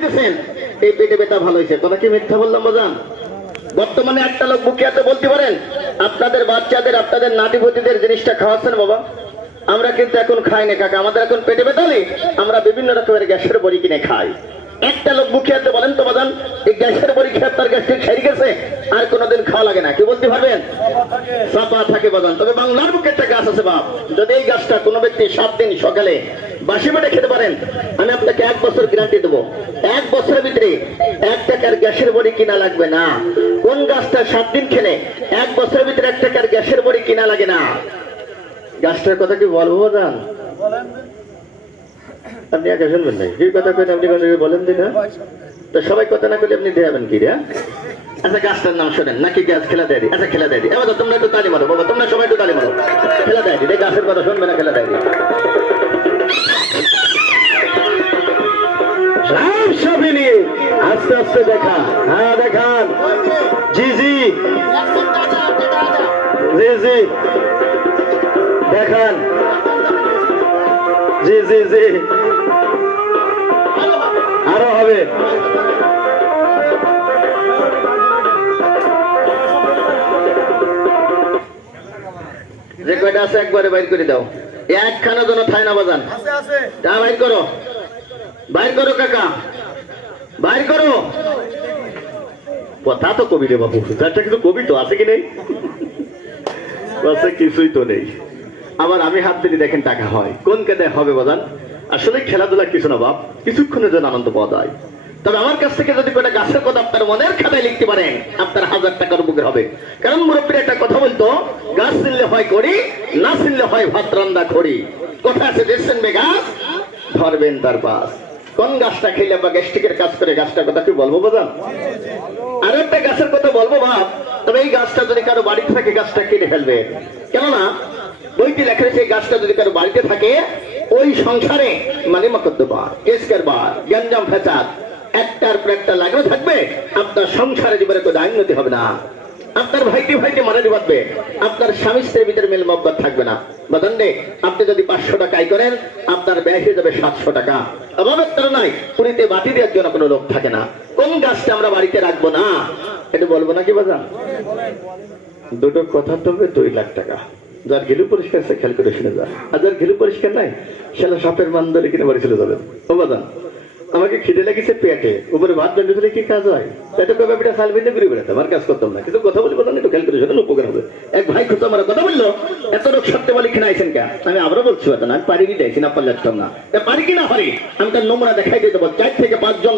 খাইতেছেন এই পেটে ব্যথা ভালো হয়েছে, কথা কি মিথ্যা বললাম বাজান? বর্তমানে একটা লোক বুকে হাতে বলতে পারেন আপনাদের বাচ্চাদের আপনাদের নাতিপতিদের জিনিসটা খাওয়াচ্ছেন বাবা? আমরা কিন্তু এখন খাই না কাকা, আমাদের এখন পেটে ব্যথা হলে আমরা বিভিন্ন রকমের গ্যাসের বড়ি কিনে খাই। একটা লোক বুকে হাতে বলেন তো বাজান এই গ্যাসের বড়ি খেয়ে তার গ্যাস ঠিক সেরে গেছে আর কোনোদিন খাওয়া লাগে না, কি বলতে পারবেন? চাপা থাকে বাজান। তবে বাংলার বুকে একটা গাছ আছে বাপ, যদি এই গাছটা কোনো ব্যক্তি 7 দিন সকালে বাসি পেটে খেতে পারেন আমি আপনাকে 1 বছর গ্যারান্টি দেবো 1 বছরের ভিতরে 1 টাকার গ্যাসের বড়ি কিনা লাগবে না। কোন গাছটা 7 দিন খেলে 1 বছরের ভিতরে 1 টাকার গ্যাসের বড়ি কিনা লাগে না? গাছটার কথা কি বলবো বাজান? আপনি একা শুনবেন নাই, যে কথা কেন আপনি বলেন দিন। তো সবাই কথা না করলে আপনি দেবেন কি রে? আচ্ছা গাছটার নাম শোনেন নাকি? গাছ খেলা দেয়। আচ্ছা খেলা দেয়, এবার তোমরা একটু তালি মারো বাবা, তোমরা সবাই একটু তালি মারো। খেলা দেয় গাছের কথা শুনবে না, খেলা দেয় সবই নিয়ে আস্তে আস্তে দেখা। হ্যাঁ দেখান, জি জি জি জি দেখান, জি জি জি আরো হবে। যে কয়টা আছে একবারে বাইর করে দাও, একখানা যেন থাই না বাজান। তা বাইর করো, বাইর করো কাকা, বাইর করো। কথা তো কবি রে বাবু, তারটা কিন্তু কবি তো আছে কি নেই? কিছুই তো নেই। আবার আমি হাত দিলে দেখেন টাকা হয়, কোন কেদায় হবে বাজান? আসলে খেলাধুলা কিছু না বাপ, কিছুক্ষণের জন্য আনন্দ পাওয়া যায়। তবে আমার কাছ থেকে যদি কোনো গাছের কথা আপনার মনের খাতায় লিখতে পারেন আপনার 1000 টাকার উপকার হবে। কারণ মুরব্বীর একটা কথা বলতো, গাছ চিনলে হয় করি, না চিনলে হয় ভাত রান্দা খড়ি। কথা আছে দেখছেন বে গাছ ধরবেন তার পাশ। কোন গাছটা খেলে বা গ্যাস্ট্রিকের কাজ করে গাছটার কথা কি বলবো বাজান? আর একটা গাছের কথা বলবো বাপ, তবে এই গাছটা যদি কারো বাড়িতে থাকে গাছটা কেটে ফেলবে। কেননা বইটি লেখা রয়েছে এই গাছটা যদি কারো বাড়িতে থাকে ওই সংসারে মানে মকদ্দমা কেস কারবার গ্যাঞ্জাম ফ্যাসাদ একটার পর একটা লাগানো থাকবে। আপনার সংসারে জীবনে কোনো উন্নতি হবে না, আপনার ভাইটি মারানি বাঁধবে, আপনার স্বামী স্ত্রীর ভিতরে মিল মহব্বত থাকবে না। বাদান্ডে আপনি যদি 500 টাকা আয় করেন আপনার ব্যয় হয়ে যাবে 700 টাকা। অভাবের তারা নাই, পুরীতে বাতি দেওয়ার জন্য কোনো লোক থাকে না। কোন গাছটা আমরা বাড়িতে রাখবো না এটা বলবো নাকি বাজান? দুটো কথা তবে 2 লাখ টাকা। যার ঘিলু পরিষ্কার সে খেয়াল করে শুনে যায়, আর যার ঘিলু পরিষ্কার নাই সেটা সাপের মান ধরে কিনে বাড়ি চলে যাবেন। ও বাজান আমাকে খিদে লেগেছে পেটে, উপরে ভাত বেঁধে দিলে কি কাজ হয়? এত কবে বেটা সাল বেঁধে ঘুরে বেড়াতাম, আর কাজ করতাম না। কিন্তু কথা বলি বাজান একটু খেয়াল করে শুনেন, উপকার হবে। এক ভাই খুঁজে আমার কথা বললো, এত লোক সত্যি বলি কিনা আইছেন কে? আমি আবারও বলছি বাজান আমি পারি কি যাইছি না পারলাম না, পারি কিনা পারি আমি তার নমুনা দেখাই দিয়ে দেবো। 4 থেকে 5 জন